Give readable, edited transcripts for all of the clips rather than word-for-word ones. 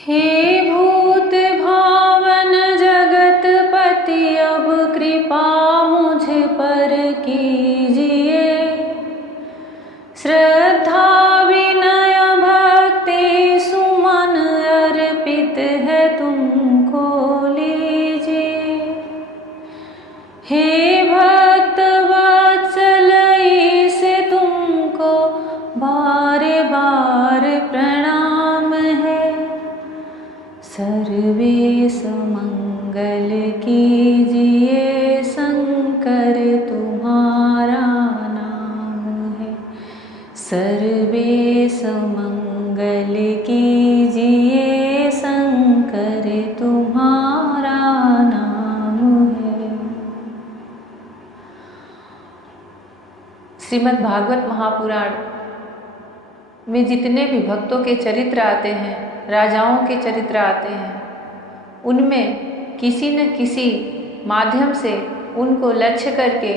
हे भूत भावन जगत पति अब कृपा मुझ पर कीजिए। श्रद्धा विनय भक्ति सुमन अर्पित है तुमको लीजिए। हे भक्त वत्सल से तुमको बार बार प्रणाम है। सर्वेश मंगल कीजिए शंकर तुम्हारा नाम है। सर्वेश मंगल कीजिए शंकर तुम्हारा नाम है। श्रीमद् भागवत महापुराण में जितने भी भक्तों के चरित्र आते हैं, राजाओं के चरित्र आते हैं, उनमें किसी न किसी माध्यम से उनको लक्ष्य करके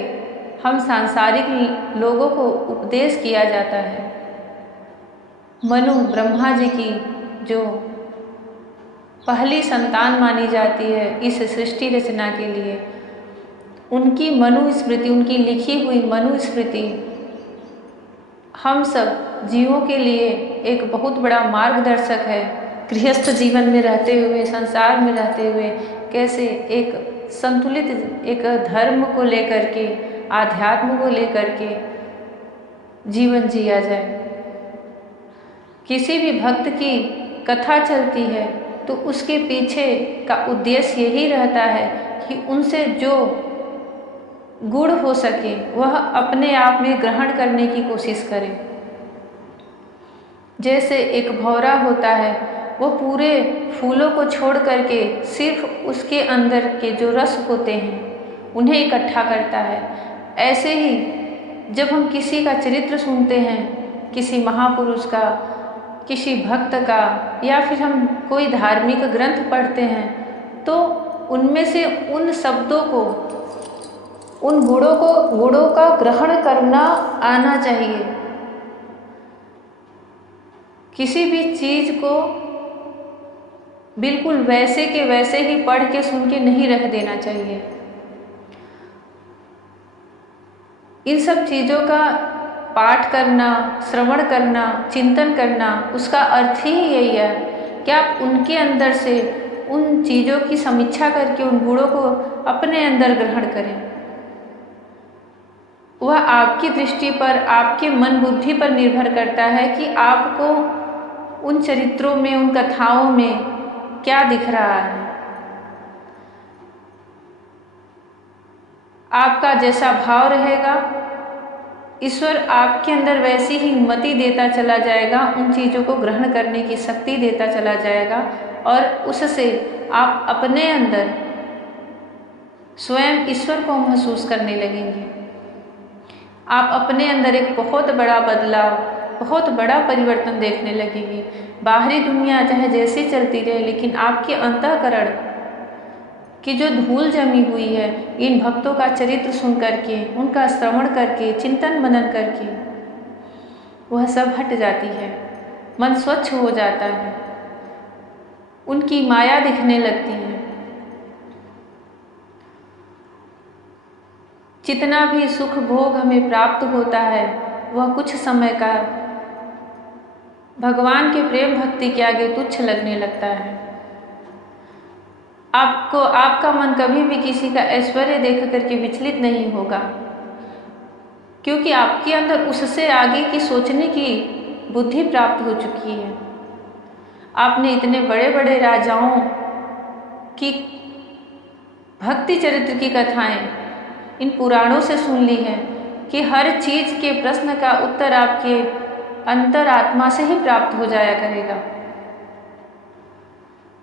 हम सांसारिक लोगों को उपदेश किया जाता है। मनु ब्रह्मा जी की जो पहली संतान मानी जाती है इस सृष्टि रचना के लिए, उनकी मनुस्मृति, उनकी लिखी हुई मनुस्मृति हम सब जीवों के लिए एक बहुत बड़ा मार्गदर्शक है। गृहस्थ जीवन में रहते हुए, संसार में रहते हुए कैसे एक संतुलित एक धर्म को लेकर के, आध्यात्म को लेकर के जीवन जिया जाए। किसी भी भक्त की कथा चलती है तो उसके पीछे का उद्देश्य यही रहता है कि उनसे जो गुण हो सके वह अपने आप में ग्रहण करने की कोशिश करें। जैसे एक भौरा होता है, वो पूरे फूलों को छोड़ करके सिर्फ उसके अंदर के जो रस होते हैं उन्हें इकट्ठा करता है। ऐसे ही जब हम किसी का चरित्र सुनते हैं, किसी महापुरुष का, किसी भक्त का, या फिर हम कोई धार्मिक ग्रंथ पढ़ते हैं, तो उनमें से उन शब्दों को, उन गुणों का ग्रहण करना आना चाहिए। किसी भी चीज को बिल्कुल वैसे के वैसे ही पढ़ के सुन के नहीं रख देना चाहिए। इन सब चीज़ों का पाठ करना, श्रवण करना, चिंतन करना, उसका अर्थ ही यही है कि आप उनके अंदर से उन चीज़ों की समीक्षा करके उन गुणों को अपने अंदर ग्रहण करें। वह आपकी दृष्टि पर, आपके मन बुद्धि पर निर्भर करता है कि आपको उन चरित्रों में, उन कथाओं में क्या दिख रहा है। आपका जैसा भाव रहेगा, ईश्वर आपके अंदर वैसी ही मति देता चला जाएगा, उन चीज़ों को ग्रहण करने की शक्ति देता चला जाएगा और उससे आप अपने अंदर स्वयं ईश्वर को महसूस करने लगेंगे। आप अपने अंदर एक बहुत बड़ा बदलाव, बहुत बड़ा परिवर्तन देखने लगेंगे। बाहरी दुनिया चाहे जैसी चलती रहे, लेकिन आपके अंतःकरण की जो धूल जमी हुई है, इन भक्तों का चरित्र सुन करके, उनका श्रवण करके, चिंतन मनन करके वह सब हट जाती है। मन स्वच्छ हो जाता है, उनकी माया दिखने लगती है। जितना भी सुख भोग हमें प्राप्त होता है वह कुछ समय का भगवान के प्रेम भक्ति के आगे तुच्छ लगने लगता है। आपका मन कभी भी किसी का ऐश्वर्य देख करके विचलित नहीं होगा, क्योंकि आपके अंदर उससे आगे की सोचने की बुद्धि प्राप्त हो चुकी है। आपने इतने बड़े बड़े राजाओं की भक्ति चरित्र की कथाएं इन पुराणों से सुन ली है कि हर चीज के प्रश्न का उत्तर आपके अंतरात्मा से ही प्राप्त हो जाया करेगा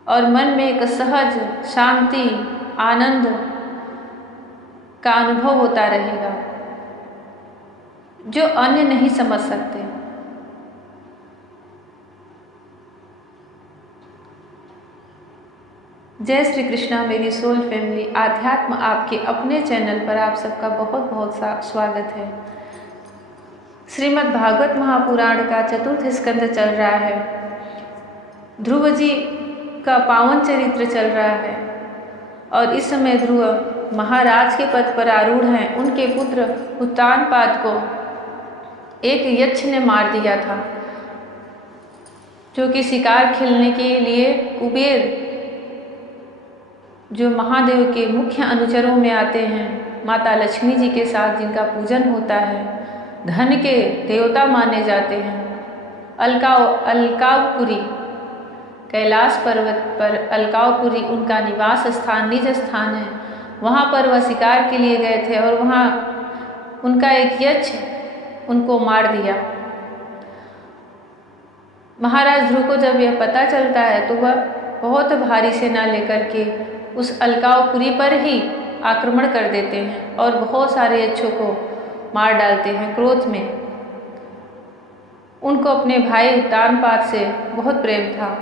और मन में एक सहज शांति, आनंद का अनुभव होता रहेगा जो अन्य नहीं समझ सकते। जय श्री कृष्णा मेरी सोल फैमिली। आध्यात्म आपके अपने चैनल पर आप सबका बहुत बहुत स्वागत है। श्रीमद् भागवत महापुराण का चतुर्थ स्कंद चल रहा है। ध्रुव जी का पावन चरित्र चल रहा है और इस समय ध्रुव महाराज के पद पर आरूढ़ हैं। उनके पुत्र उत्तानपाद को एक यक्ष ने मार दिया था, जो कि शिकार खेलने के लिए कुबेर, जो महादेव के मुख्य अनुचरों में आते हैं, माता लक्ष्मी जी के साथ जिनका पूजन होता है, धन के देवता माने जाते हैं। अलकावपुरी, कैलाश पर्वत पर अलकावपुरी उनका निवास स्थान, निज स्थान है। वहाँ पर वह शिकार के लिए गए थे और वहाँ उनका एक यक्ष उनको मार दिया। महाराज ध्रुव को जब यह पता चलता है तो वह बहुत भारी सेना लेकर के उस अलकावपुरी पर ही आक्रमण कर देते हैं और बहुत सारे यक्षों को मार डालते हैं। क्रोध में उनको अपने भाई उत्तानपाद से बहुत प्रेम था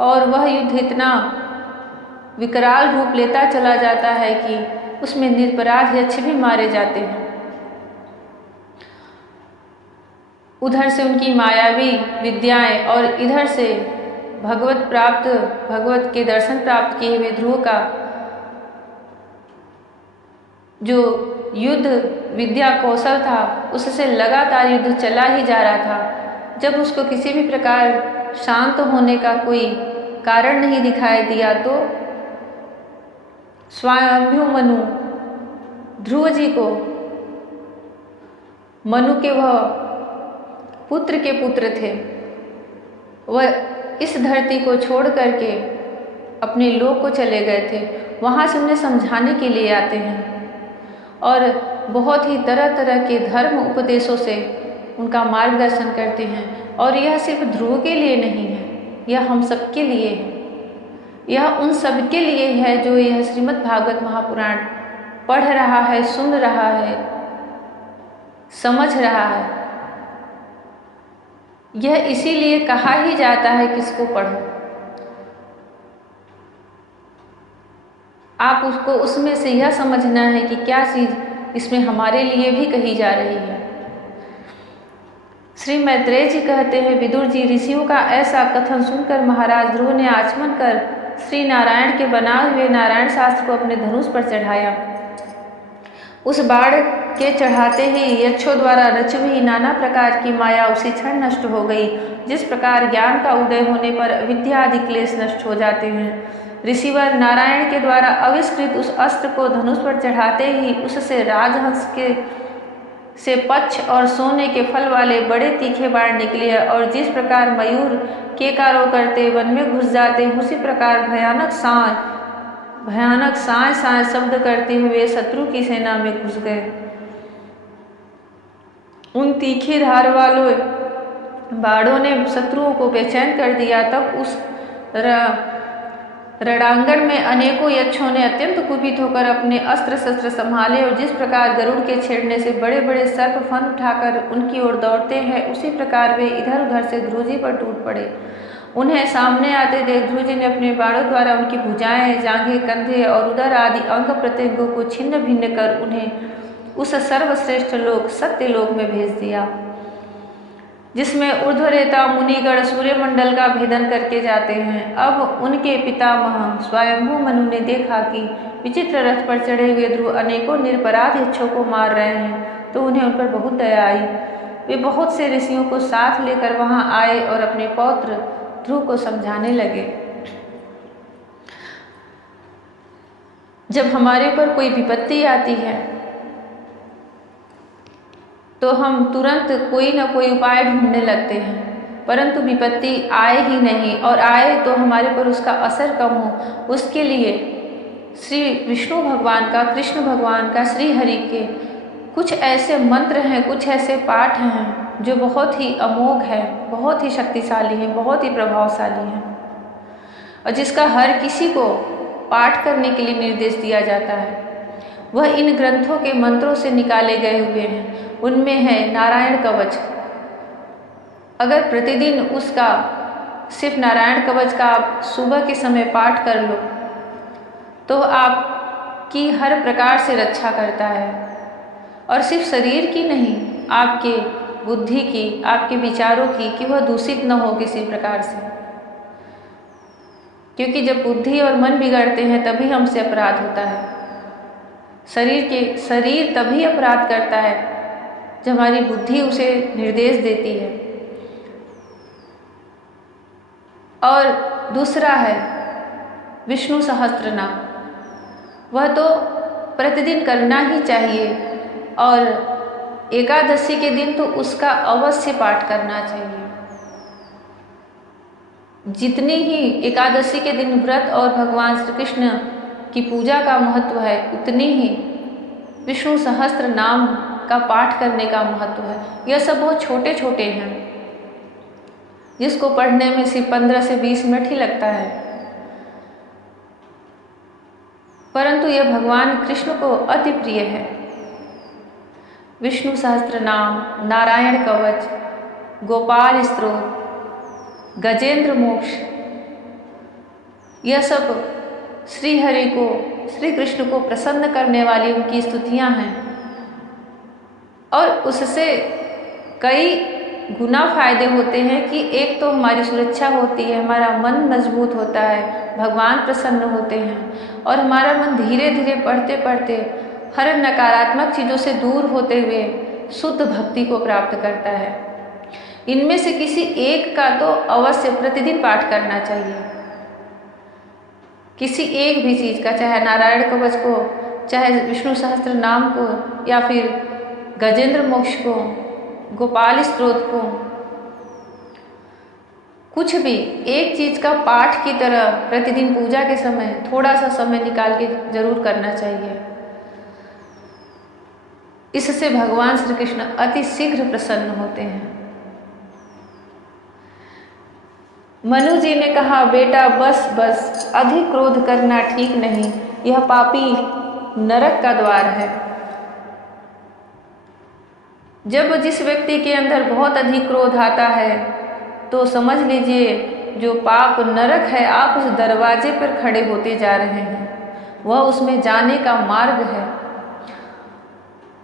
और वह युद्ध इतना विकराल रूप लेता चला जाता है कि उसमें निरपराध यक्ष भी मारे जाते हैं। उधर से उनकी मायावी विद्याएं और इधर से भगवत के दर्शन प्राप्त किए हुए ध्रुव का जो युद्ध विद्या कौशल था, उससे लगातार युद्ध चला ही जा रहा था। जब उसको किसी भी प्रकार शांत होने का कोई कारण नहीं दिखाई दिया तो स्वयंभू मनु ध्रुव जी को, मनु के वह पुत्र के पुत्र थे, वह इस धरती को छोड़ करके अपने लोक को चले गए थे। वहाँ से उन्हें समझाने के लिए आते हैं और बहुत ही तरह तरह के धर्म उपदेशों से उनका मार्गदर्शन करते हैं। और यह सिर्फ ध्रुव के लिए नहीं है, यह हम सबके लिए है। यह उन सब के लिए है जो यह श्रीमद् भागवत महापुराण पढ़ रहा है, सुन रहा है, समझ रहा है। यह इसीलिए कहा ही जाता है किसको पढ़ो। आप उसको उसमें से यह समझना है कि क्या चीज़ इसमें हमारे लिए भी कही जा रही है। श्री मैत्रेय जी कहते हैं, विदुर जी, ऋषियों का ऐसा कथन सुनकर महाराज ध्रुव ने आचमन कर श्री नारायण के बनाए हुए नारायण शास्त्र को अपने धनुष पर चढ़ाया। उस बाण के चढ़ाते ही यक्षों द्वारा रची हुई नाना प्रकार की माया उसी क्षण नष्ट हो गई। जिस प्रकार ज्ञान का उदय होने पर अविद्या आदि क्लेश नष्ट हो जाते हैं। ऋषिवर नारायण के द्वारा आविष्कृत उस अस्त्र को धनुष पर चढ़ाते ही उससे राजहंस के से पक्ष और सोने के फल वाले बड़े तीखे बाण निकले और जिस प्रकार मयूर केकारों करते वन में घुस जाते, उसी प्रकार भयानक साय साय शब्द करते हुए शत्रु की सेना में घुस गए। उन तीखी धार वालों बाणों ने शत्रुओं को बेचैन कर दिया। तब उस रणांगण में अनेकों यक्षों ने अत्यंत कुपित होकर अपने अस्त्र शस्त्र संभाले और जिस प्रकार गरुड़ के छेड़ने से बड़े बड़े सर्प फन उठाकर उनकी ओर दौड़ते हैं, उसी प्रकार वे इधर उधर से ध्रुव जी पर टूट पड़े। उन्हें सामने आते देख ध्रुव जी ने अपने बाणों द्वारा उनकी भुजाएं, जांघें, कंधे और उदर आदि अंग प्रत्यंगों को छिन्न भिन्न कर उन्हें उस सर्वश्रेष्ठ लोक सत्य लोक में भेज दिया, जिसमें ऊर्ध्वरेता मुनिगण सूर्यमंडल का भेदन करके जाते हैं। अब उनके पितामह स्वयंभू मनु ने देखा कि विचित्र रथ पर चढ़े हुए ध्रुव अनेकों निरपराध यक्षों को मार रहे हैं, तो उन्हें उन पर बहुत दया आई। वे बहुत से ऋषियों को साथ लेकर वहां आए और अपने पौत्र ध्रुव को समझाने लगे। जब हमारे ऊपर कोई विपत्ति आती है तो हम तुरंत कोई न कोई उपाय ढूंढने लगते हैं, परंतु विपत्ति आए ही नहीं और आए तो हमारे पर उसका असर कम हो, उसके लिए श्री विष्णु भगवान का, कृष्ण भगवान का, श्री हरि के कुछ ऐसे मंत्र हैं, कुछ ऐसे पाठ हैं जो बहुत ही अमोघ है, बहुत ही शक्तिशाली है, बहुत ही प्रभावशाली है और जिसका हर किसी को पाठ करने के लिए निर्देश दिया जाता है। वह इन ग्रंथों के मंत्रों से निकाले गए हुए हैं। उनमें है नारायण कवच। अगर प्रतिदिन उसका सिर्फ नारायण कवच का आप सुबह के समय पाठ कर लो तो आपकी हर प्रकार से रक्षा करता है और सिर्फ शरीर की नहीं, आपके बुद्धि की, आपके विचारों की, कि वह दूषित न हो किसी प्रकार से। क्योंकि जब बुद्धि और मन बिगड़ते हैं तभी हमसे अपराध होता है। शरीर तभी अपराध करता है जब हमारी बुद्धि उसे निर्देश देती है। और दूसरा है विष्णु सहस्त्र नाम, वह तो प्रतिदिन करना ही चाहिए और एकादशी के दिन तो उसका अवश्य पाठ करना चाहिए। जितनी ही एकादशी के दिन व्रत और भगवान श्री कृष्ण की पूजा का महत्व है, उतनी ही विष्णु सहस्त्र नाम का पाठ करने का महत्व है। यह सब बहुत छोटे छोटे हैं, जिसको पढ़ने में सिर्फ 15 से 20 मिनट ही लगता है, परंतु यह भगवान कृष्ण को अति प्रिय है। विष्णु सहस्त्र नाम, नारायण कवच, गोपाल स्तोत्र, गजेंद्र मोक्ष, यह सब श्री हरि को, श्री कृष्ण को प्रसन्न करने वाली उनकी स्तुतियां हैं और उससे कई गुना फायदे होते हैं कि एक तो हमारी सुरक्षा होती है, हमारा मन मजबूत होता है, भगवान प्रसन्न होते हैं और हमारा मन धीरे धीरे पढ़ते पढ़ते हर नकारात्मक चीज़ों से दूर होते हुए शुद्ध भक्ति को प्राप्त करता है। इनमें से किसी एक का तो अवश्य प्रतिदिन पाठ करना चाहिए, किसी एक भी चीज़ का, चाहे नारायण कवच को, चाहे विष्णु सहस्त्र नाम को, या फिर गजेंद्र मोक्ष को, गोपाल स्तोत्र को, कुछ भी एक चीज़ का पाठ की तरह प्रतिदिन पूजा के समय थोड़ा सा समय निकाल के जरूर करना चाहिए। इससे भगवान श्री कृष्ण अति शीघ्र प्रसन्न होते हैं। मनु जी ने कहा, बेटा बस बस, अधिक क्रोध करना ठीक नहीं, यह पापी नरक का द्वार है। जब जिस व्यक्ति के अंदर बहुत अधिक क्रोध आता है तो समझ लीजिए जो पाप नरक है, आप उस दरवाजे पर खड़े होते जा रहे हैं, वह उसमें जाने का मार्ग है।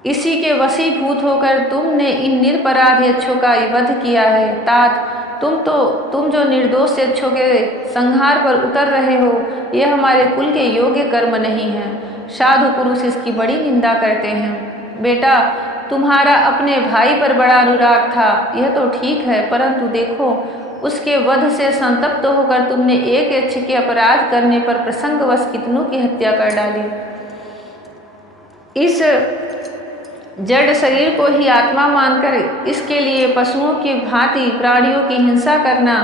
इसी के वशीभूत होकर तुमने इन निरपराध यक्षों का वध किया है। तात, तुम जो निर्दोष यक्षों के संहार पर उतर रहे हो, यह हमारे कुल के योग्य कर्म नहीं है। साधु पुरुष इसकी बड़ी निंदा करते हैं। बेटा, तुम्हारा अपने भाई पर बड़ा अनुराग था, यह तो ठीक है, परंतु देखो उसके वध से संतप्त होकर तुमने एक यक्ष के अपराध करने पर प्रसंगवश कितनों की हत्या कर डाली। इस जड़ शरीर को ही आत्मा मानकर इसके लिए पशुओं की भांति प्राणियों की हिंसा करना,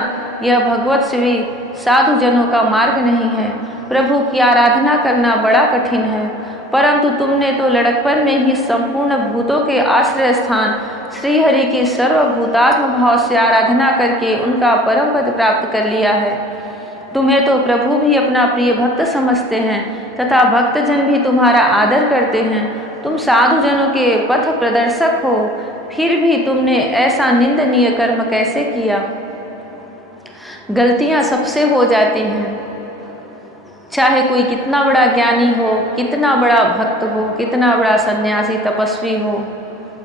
यह भगवत सेवी साधु जनों का मार्ग नहीं है। प्रभु की आराधना करना बड़ा कठिन है, परंतु तुमने तो लड़कपन में ही संपूर्ण भूतों के आश्रय स्थान श्री हरि की सर्वभूतात्म भाव से आराधना करके उनका परम पद प्राप्त कर लिया है। तुम्हें तो प्रभु भी अपना प्रिय भक्त समझते हैं तथा भक्तजन भी तुम्हारा आदर करते हैं। तुम साधु जनों के पथ प्रदर्शक हो, फिर भी तुमने ऐसा निंदनीय कर्म कैसे किया। गलतियां सबसे हो जाती हैं, चाहे कोई कितना बड़ा ज्ञानी हो, कितना बड़ा भक्त हो, कितना बड़ा सन्यासी तपस्वी हो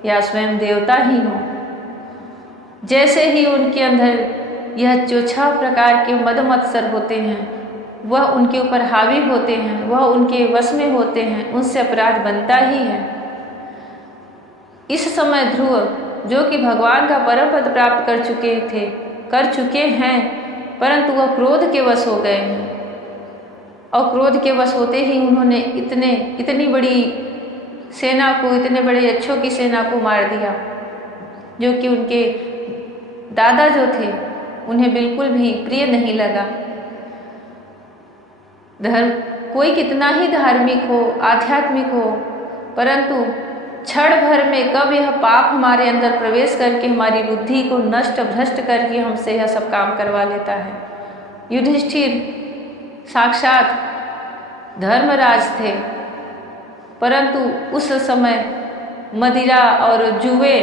या स्वयं देवता ही हो। जैसे ही उनके अंदर यह जो 6 प्रकार के मद मत्सर होते हैं, वह उनके ऊपर हावी होते हैं, वह उनके वश में होते हैं, उनसे अपराध बनता ही है। इस समय ध्रुव, जो कि भगवान का परम पद प्राप्त कर चुके हैं, परंतु वह क्रोध के वश हो गए हैं और क्रोध के वश होते ही उन्होंने इतनी बड़ी सेना को, इतने बड़े यक्षों की सेना को मार दिया, जो कि उनके दादा जो थे उन्हें बिल्कुल भी प्रिय नहीं लगा। कोई कितना ही धार्मिक हो, आध्यात्मिक हो, परंतु क्षण भर में कब यह पाप हमारे अंदर प्रवेश करके हमारी बुद्धि को नष्ट भ्रष्ट करके हमसे यह सब काम करवा लेता है। युधिष्ठिर साक्षात धर्मराज थे, परंतु उस समय मदिरा और जुए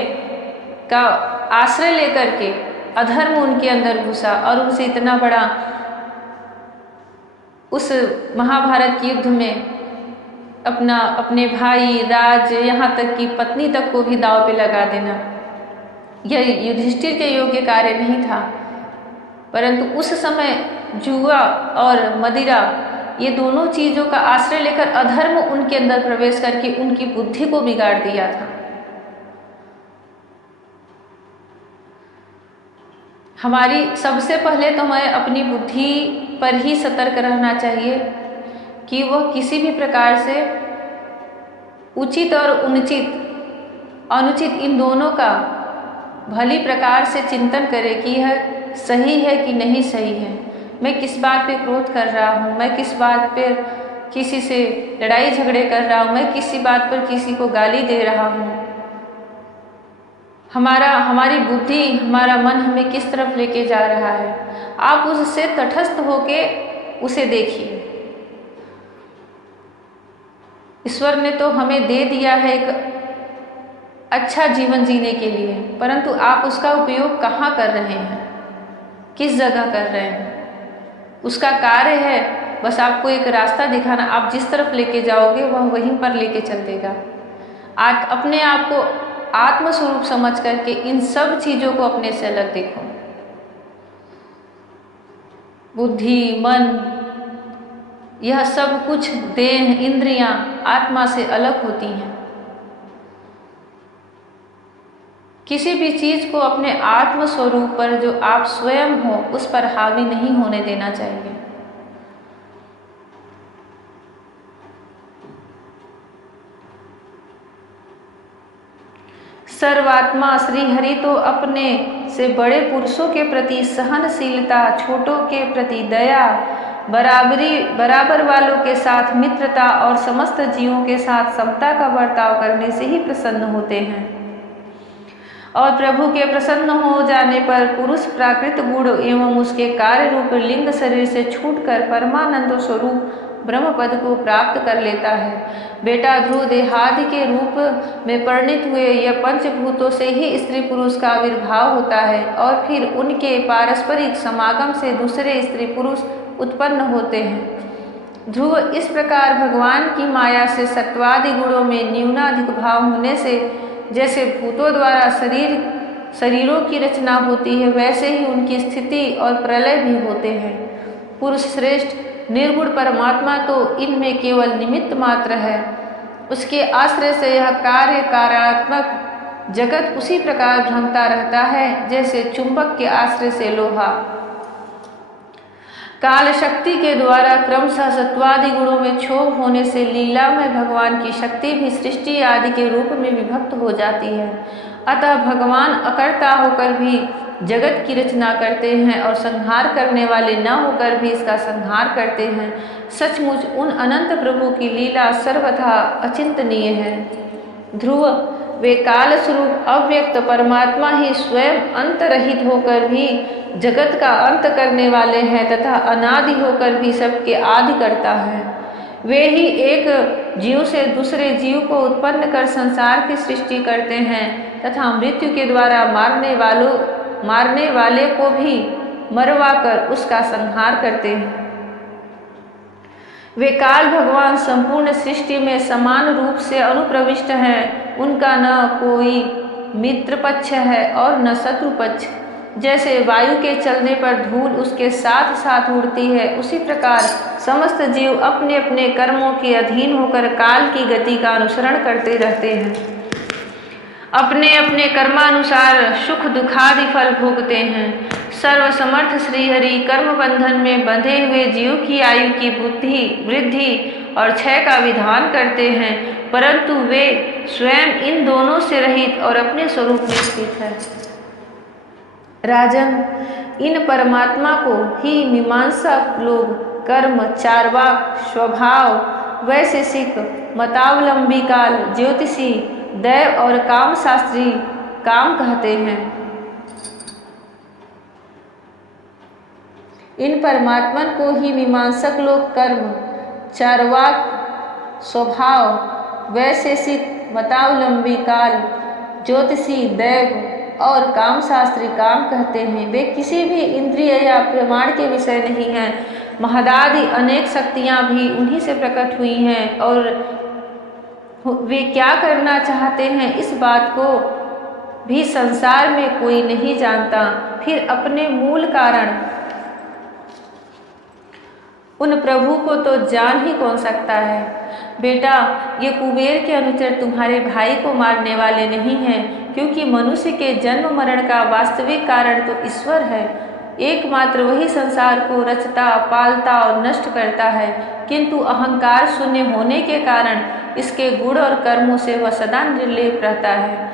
का आश्रय लेकर के अधर्म उनके अंदर घुसा और उनसे इतना बड़ा, उस महाभारत के युद्ध में अपने भाई, राज, यहाँ तक कि पत्नी तक को भी दांव पे लगा देना, यह युधिष्ठिर के योग्य कार्य नहीं था। परंतु उस समय जुआ और मदिरा, ये दोनों चीज़ों का आश्रय लेकर अधर्म उनके अंदर प्रवेश करके उनकी बुद्धि को बिगाड़ दिया था। हमारी सबसे पहले तो हमें अपनी बुद्धि पर ही सतर्क रहना चाहिए कि वह किसी भी प्रकार से उचित और अनुचित इन दोनों का भली प्रकार से चिंतन करे कि यह सही है कि नहीं सही है, मैं किस बात पे क्रोध कर रहा हूँ, मैं किस बात पर किसी से लड़ाई झगड़े कर रहा हूँ, मैं किसी बात पर किसी को गाली दे रहा हूँ। हमारी बुद्धि, हमारा मन हमें किस तरफ लेके जा रहा है, आप उससे तटस्थ होके उसे देखिए। ईश्वर ने तो हमें दे दिया है एक अच्छा जीवन जीने के लिए, परंतु आप उसका उपयोग कहाँ कर रहे हैं, किस जगह कर रहे हैं। उसका कार्य है बस आपको एक रास्ता दिखाना, आप जिस तरफ लेके जाओगे वह वहीं पर लेके चल देगा। आज अपने आप को आत्मस्वरूप समझ करके इन सब चीज़ों को अपने से अलग देखो। बुद्धि, मन, यह सब कुछ देह, इंद्रियां आत्मा से अलग होती हैं। किसी भी चीज़ को अपने आत्म स्वरूप पर, जो आप स्वयं हो, उस पर हावी नहीं होने देना चाहिए। सर्वात्मा श्री हरि तो अपने से बड़े पुरुषों के प्रति सहनशीलता, छोटों के प्रति दया, बराबर वालों के साथ मित्रता और समस्त जीवों के साथ समता का बर्ताव करने से ही प्रसन्न होते हैं। और प्रभु के प्रसन्न हो जाने पर पुरुष प्राकृत गुण एवं उसके कार्य रूप लिंग शरीर से छूटकर परमानंद स्वरूप ब्रह्म पद को प्राप्त कर लेता है। बेटा ध्रुव देहादि के रूप में परिणित हुए यह पंचभूतों से ही स्त्री पुरुष का आविर्भाव होता है और फिर उनके पारस्परिक समागम से दूसरे स्त्री पुरुष उत्पन्न होते हैं। ध्रुव इस प्रकार भगवान की माया से सत्वादि गुणों में न्यूनाधिक भाव होने से जैसे भूतों द्वारा शरीरों की रचना होती है, वैसे ही उनकी स्थिति और प्रलय भी होते हैं। पुरुष श्रेष्ठ निर्गुण परमात्मा तो इनमें केवल निमित्त मात्र है। उसके आश्रय से यह कारात्मक जगत उसी प्रकार भ्रमता रहता है जैसे चुंबक के आश्रय से लोहा। काल शक्ति के द्वारा क्रमशः सत्वादि गुणों में क्षोभ होने से लीला में भगवान की शक्ति भी सृष्टि आदि के रूप में विभक्त हो जाती है। अतः भगवान अकर्ता होकर भी जगत की रचना करते हैं और संहार करने वाले न होकर भी इसका संहार करते हैं। सचमुच उन अनंत प्रभु की लीला सर्वथा अचिंतनीय है। ध्रुव वे काल स्वरूप अव्यक्त परमात्मा ही स्वयं अंतरहित होकर भी जगत का अंत करने वाले हैं तथा अनादि होकर भी सबके आदि करता है। वे ही एक जीव से दूसरे जीव को उत्पन्न कर संसार की सृष्टि करते हैं तथा मृत्यु के द्वारा मारने वाले को भी मरवा कर उसका संहार करते हैं। वे काल भगवान संपूर्ण सृष्टि में समान रूप से अनुप्रविष्ट हैं। उनका न कोई मित्र पक्ष है और न शत्रु पक्ष। जैसे वायु के चलने पर धूल उसके साथ साथ उड़ती है, उसी प्रकार समस्त जीव अपने अपने कर्मों के अधीन होकर काल की गति का अनुसरण करते रहते हैं। अपने अपने कर्मानुसार सुख दुखादि फल भोगते हैं। सर्वसमर्थ श्रीहरि कर्म बंधन में बंधे हुए जीव की आयु की बुद्धि वृद्धि और क्षय का विधान करते हैं, परंतु वे स्वयं इन दोनों से रहित और अपने स्वरूप में स्थित है। राजन, इन परमात्मा को ही मीमांसक लोग कर्म, चार्वाक, स्वभाव, वैशेषिक, मतावलंबी काल, ज्योतिषी, दैव और काम शास्त्री काम कहते हैं। इन परमात्मन को ही मीमांसक लोग कर्म, चार्वाक, स्वभाव, वैशेषिक, मतावलंबी काल, ज्योतिषी, दैव और काम शास्त्री काम कहते हैं। वे किसी भी इंद्रिय या प्रमाण के विषय नहीं हैं। महदादि अनेक शक्तियाँ भी उन्हीं से प्रकट हुई हैं और वे क्या करना चाहते हैं इस बात को भी संसार में कोई नहीं जानता। फिर अपने मूल कारण उन प्रभु को तो जान ही कौन सकता है। बेटा, ये कुबेर के अनुचर तुम्हारे भाई को मारने वाले नहीं हैं, क्योंकि मनुष्य के जन्म मरण का वास्तविक कारण तो ईश्वर है। एकमात्र वही संसार को रचता, पालता और नष्ट करता है, किंतु अहंकार शून्य होने के कारण इसके गुण और कर्मों से वह सदा निर्लेप रहता है।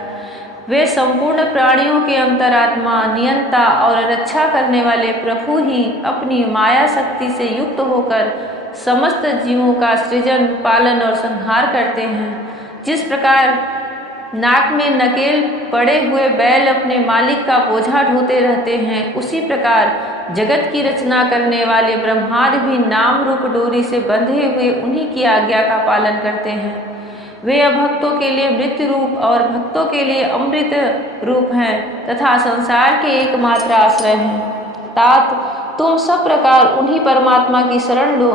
वे संपूर्ण प्राणियों के अंतरात्मा, नियंता और रक्षा करने वाले प्रभु ही अपनी माया शक्ति से युक्त होकर समस्त जीवों का सृजन, पालन और संहार करते हैं। जिस प्रकार नाक में नकेल पड़े हुए बैल अपने मालिक का बोझा ढोते रहते हैं, उसी प्रकार जगत की रचना करने वाले ब्रह्मांड भी नाम रूप डोरी से बंधे हुए उन्हीं की आज्ञा का पालन करते हैं। वे अभक्तों के लिए मृत्यु रूप और भक्तों के लिए अमृत रूप हैं तथा संसार के एकमात्र आश्रय हैं। तात, तुम सब प्रकार उन्हीं परमात्मा की शरण लो।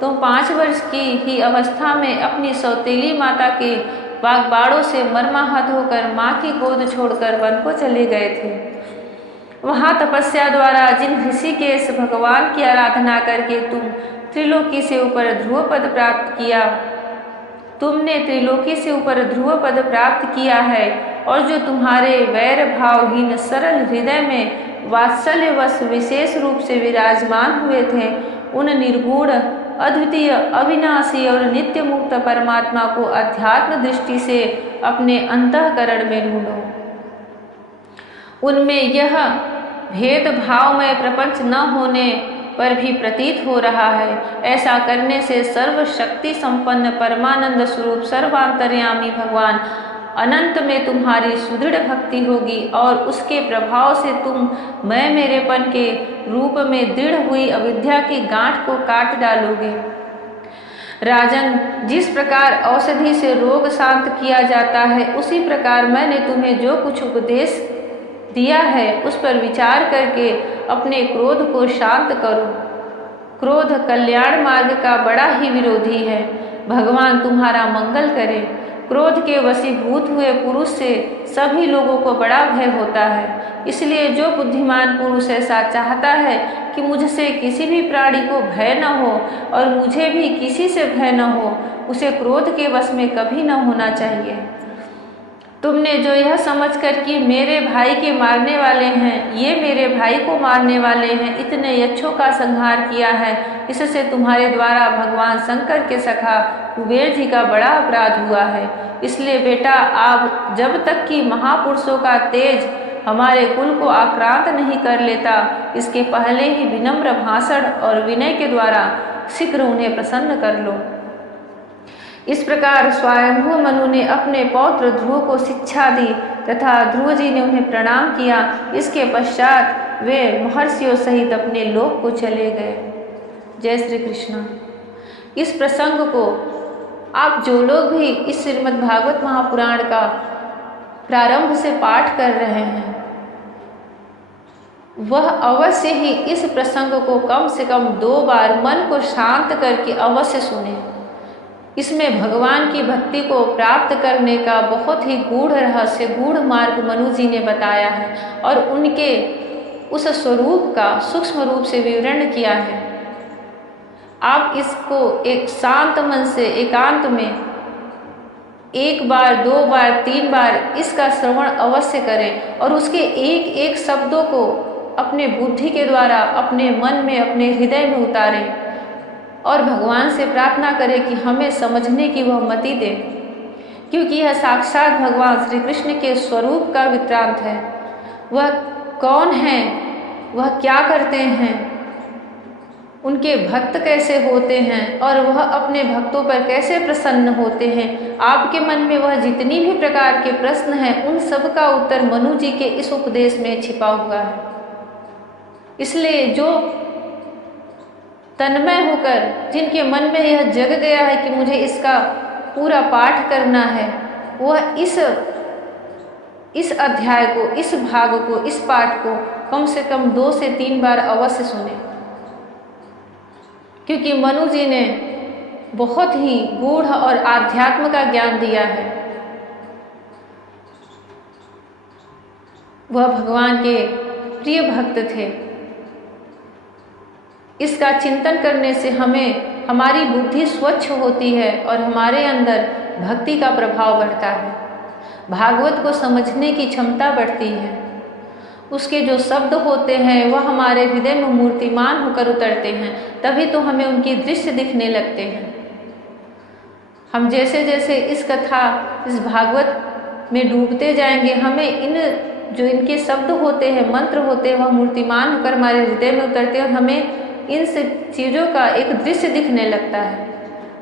तुम 5 वर्ष की ही अवस्था में अपनी सौतेली माता के बागबाड़ों से मर्माहत होकर माँ की गोद छोड़कर वन को चले गए थे। वहाँ तपस्या द्वारा जिन ऋषिकेश भगवान की आराधना करके तुम त्रिलोकी से ऊपर ध्रुव पद प्राप्त किया, तुमने त्रिलोकी से ऊपर ध्रुव पद प्राप्त किया है, और जो तुम्हारे वैर भावहीन सरल हृदय में वात्सल्यवश विशेष रूप से विराजमान हुए थे, उन निर्गुण, अद्वितीय, अविनाशी और नित्य मुक्त परमात्मा को अध्यात्म दृष्टि से अपने अंतःकरण में ढूंढो। उनमें यह भेदभावमय प्रपंच न होने पर भी प्रतीत हो रहा है। ऐसा करने से सर्वशक्ति संपन्न परमानंद स्वरूप सर्वांतर्यामी भगवान अनंत में तुम्हारी सुदृढ़ भक्ति होगी और उसके प्रभाव से तुम मैं मेरेपन के रूप में दृढ़ हुई अविद्या की गांठ को काट डालोगे। राजन, जिस प्रकार औषधि से रोग शांत किया जाता है, उसी प्रकार मैंने तुम्हें जो कुछ उपदेश दिया है उस पर विचार करके अपने क्रोध को शांत करो। क्रोध कल्याण मार्ग का बड़ा ही विरोधी है। भगवान तुम्हारा मंगल करे। क्रोध के वशीभूत हुए पुरुष से सभी लोगों को बड़ा भय होता है। इसलिए जो बुद्धिमान पुरुष ऐसा चाहता है कि मुझसे किसी भी प्राणी को भय न हो और मुझे भी किसी से भय न हो, उसे क्रोध के वश में कभी न होना चाहिए। तुमने जो यह समझकर कि मेरे भाई के मारने वाले हैं, ये मेरे भाई को मारने वाले हैं, इतने यक्षों का संहार किया है, इससे तुम्हारे द्वारा भगवान शंकर के सखा कुबेर जी का बड़ा अपराध हुआ है। इसलिए बेटा, आप जब तक कि महापुरुषों का तेज हमारे कुल को आक्रांत नहीं कर लेता, इसके पहले ही विनम्र भाषण और विनय के द्वारा शीघ्र उन्हें प्रसन्न कर लो। इस प्रकार स्वयंभू मनु ने अपने पौत्र ध्रुव को शिक्षा दी तथा ध्रुव जी ने उन्हें प्रणाम किया। इसके पश्चात वे महर्षियों सहित अपने लोक को चले गए। जय श्री कृष्ण। इस प्रसंग को आप जो लोग भी इस श्रीमद् भागवत महापुराण का प्रारंभ से पाठ कर रहे हैं, वह अवश्य ही इस प्रसंग को कम से कम 2 बार मन को शांत करके अवश्य सुने। इसमें भगवान की भक्ति को प्राप्त करने का बहुत ही गूढ़ रहस्य, गूढ़ मार्ग मनु जी ने बताया है और उनके उस स्वरूप का सूक्ष्म रूप से विवरण किया है। आप इसको एक शांत मन से एकांत में 1 बार, 2 बार, 3 बार इसका श्रवण अवश्य करें और उसके एक एक शब्दों को अपने बुद्धि के द्वारा अपने मन में, अपने हृदय में उतारें और भगवान से प्रार्थना करें कि हमें समझने की वह मति दे, क्योंकि यह साक्षात भगवान श्री कृष्ण के स्वरूप का वृत्तांत है। वह कौन है, वह क्या करते हैं, उनके भक्त कैसे होते हैं और वह अपने भक्तों पर कैसे प्रसन्न होते हैं। आपके मन में वह जितनी भी प्रकार के प्रश्न हैं, उन सब का उत्तर मनु जी के इस उपदेश में छिपा हुआ है। इसलिए जो तन्मय होकर, जिनके मन में यह जग गया है कि मुझे इसका पूरा पाठ करना है, वह इस अध्याय को, इस भाग को, इस पाठ को कम से कम 2 से 3 बार अवश्य सुने, क्योंकि मनु जी ने बहुत ही गूढ़ और आध्यात्म का ज्ञान दिया है। वह भगवान के प्रिय भक्त थे। इसका चिंतन करने से हमें हमारी बुद्धि स्वच्छ होती है और हमारे अंदर भक्ति का प्रभाव बढ़ता है, भागवत को समझने की क्षमता बढ़ती है। उसके जो शब्द होते हैं वह हमारे हृदय में मूर्तिमान होकर उतरते हैं, तभी तो हमें उनकी दृश्य दिखने लगते हैं। हम जैसे जैसे इस कथा, इस भागवत में डूबते जाएंगे, हमें जो इनके शब्द होते हैं, मंत्र होते हैं, वह मूर्तिमान होकर हमारे हृदय में उतरते हैं और हमें इन सब चीज़ों का एक दृश्य दिखने लगता है।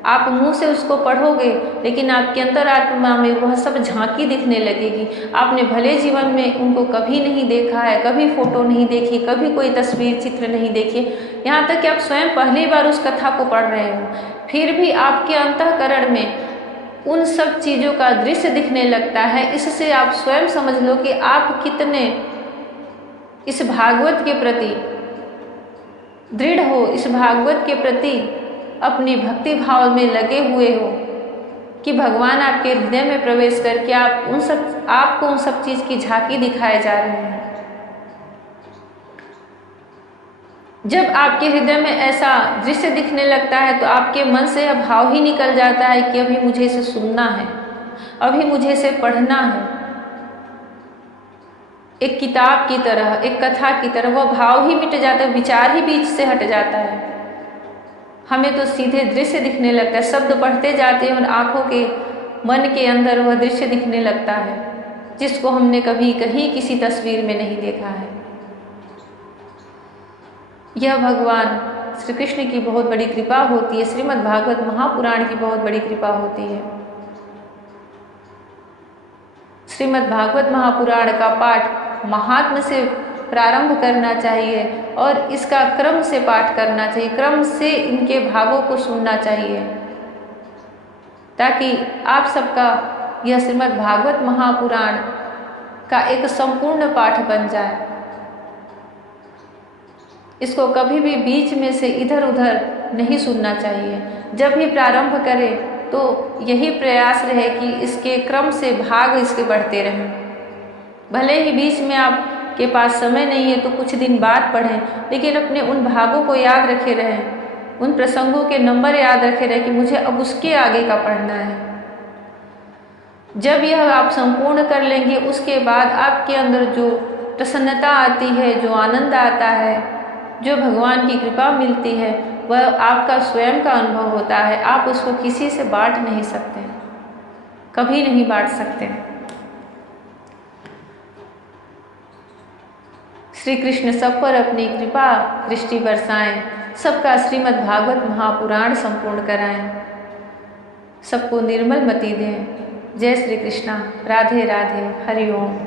आप मुंह से उसको पढ़ोगे लेकिन आपके अंतरात्मा में वह सब झांकी दिखने लगेगी। आपने भले जीवन में उनको कभी नहीं देखा है, कभी फोटो नहीं देखी, कभी कोई तस्वीर चित्र नहीं देखी, यहाँ तक कि आप स्वयं पहली बार उस कथा को पढ़ रहे हो, फिर भी आपके अंतःकरण में उन सब चीज़ों का दृश्य दिखने लगता है। इससे आप स्वयं समझ लो कि आप कितने इस भागवत के प्रति दृढ़ हो, इस भागवत के प्रति अपनी भक्ति भाव में लगे हुए हो कि भगवान आपके हृदय में प्रवेश करके आपको उन सब चीज़ की झांकी दिखाए जा रहे हैं। जब आपके हृदय में ऐसा दृश्य दिखने लगता है तो आपके मन से यह भाव ही निकल जाता है कि अभी मुझे इसे सुनना है, अभी मुझे इसे पढ़ना है। एक किताब की तरह, एक कथा की तरह वह भाव ही मिट जाता है, विचार ही बीच से हट जाता है। हमें तो सीधे दृश्य दिखने लगता है, शब्द पढ़ते जाते हैं और आँखों के मन के अंदर वह दृश्य दिखने लगता है जिसको हमने कभी कहीं किसी तस्वीर में नहीं देखा है। यह भगवान श्री कृष्ण की बहुत बड़ी कृपा होती है, श्रीमद् भागवत महापुराण की बहुत बड़ी कृपा होती है। श्रीमद् भागवत महापुराण का पाठ महात्म्य से प्रारंभ करना चाहिए और इसका क्रम से पाठ करना चाहिए, क्रम से इनके भागों को सुनना चाहिए, ताकि आप सबका यह श्रीमद् भागवत महापुराण का एक संपूर्ण पाठ बन जाए। इसको कभी भी बीच में से इधर उधर नहीं सुनना चाहिए। जब भी प्रारंभ करें तो यही प्रयास रहे कि इसके क्रम से भाग इसके बढ़ते रहें। भले ही बीच में आपके पास समय नहीं है तो कुछ दिन बाद पढ़ें, लेकिन अपने उन भागों को याद रखे रहें, उन प्रसंगों के नंबर याद रखे रहें कि मुझे अब उसके आगे का पढ़ना है। जब यह आप संपूर्ण कर लेंगे उसके बाद आपके अंदर जो प्रसन्नता आती है, जो आनंद आता है, जो भगवान की कृपा मिलती है, वह आपका स्वयं का अनुभव होता है। आप उसको किसी से बांट नहीं सकते, कभी नहीं बांट सकते। श्री कृष्ण सब पर अपनी कृपा दृष्टि बरसाएं, सबका श्रीमद् भागवत महापुराण संपूर्ण कराएं, सबको निर्मल मति दें। जय श्री कृष्णा। राधे राधे। हरि ओम।